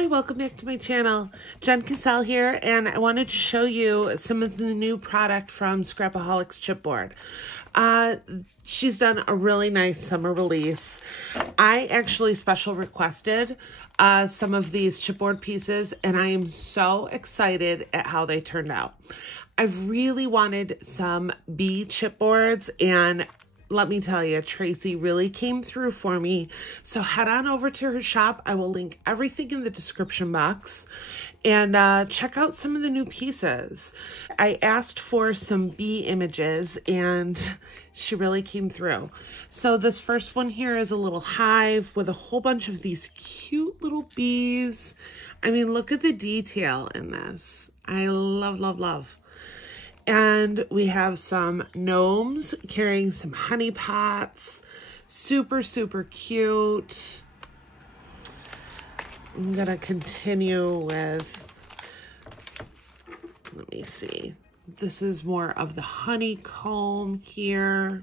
Hi, welcome back to my channel. Jen Cassell here, and I wanted to show you some of the new product from Scrapaholics Chipboard. She's done a really nice summer release. I actually special requested some of these chipboard pieces, and I am so excited at how they turned out. I've really wanted some bee chipboards, and let me tell you, Tracey really came through for me. So head on over to her shop. I will link everything in the description box and check out some of the new pieces. I asked for some bee images and she really came through. So this first one here is a little hive with a whole bunch of these cute little bees. I mean, look at the detail in this. I love, love, love. And we have some gnomes carrying some honey pots. Super, super cute. I'm gonna continue with, let me see. This is more of the honeycomb here.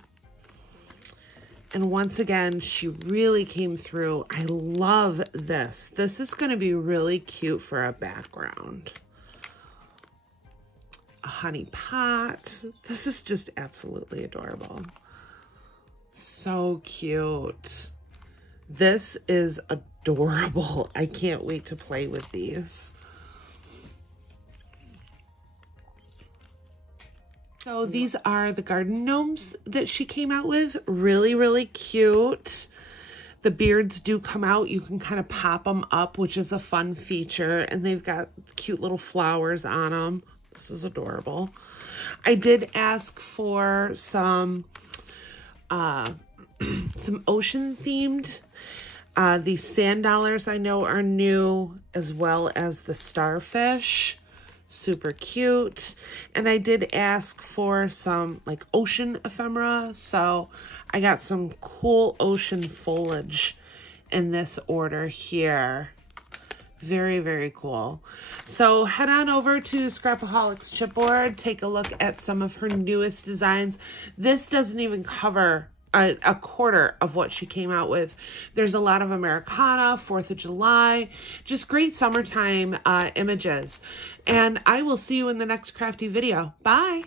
And once again, she really came through. I love this. This is gonna be really cute for a background. A honey pot. This is just absolutely adorable. So cute. This is adorable. I can't wait to play with these. So these are the garden gnomes that she came out with. Really, really cute. The beards do come out. You can kind of pop them up, which is a fun feature. And they've got cute little flowers on them. This is adorable. I did ask for some ocean themed. These sand dollars I know are new, as well as the starfish. Super cute. And I did ask for some like ocean ephemera. So I got some cool ocean foliage in this order here. Very, very cool. So head on over to Scrapaholics Chipboard. Take a look at some of her newest designs. This doesn't even cover a quarter of what she came out with. There's a lot of Americana, 4th of July, just great summertime images. And I will see you in the next crafty video. Bye.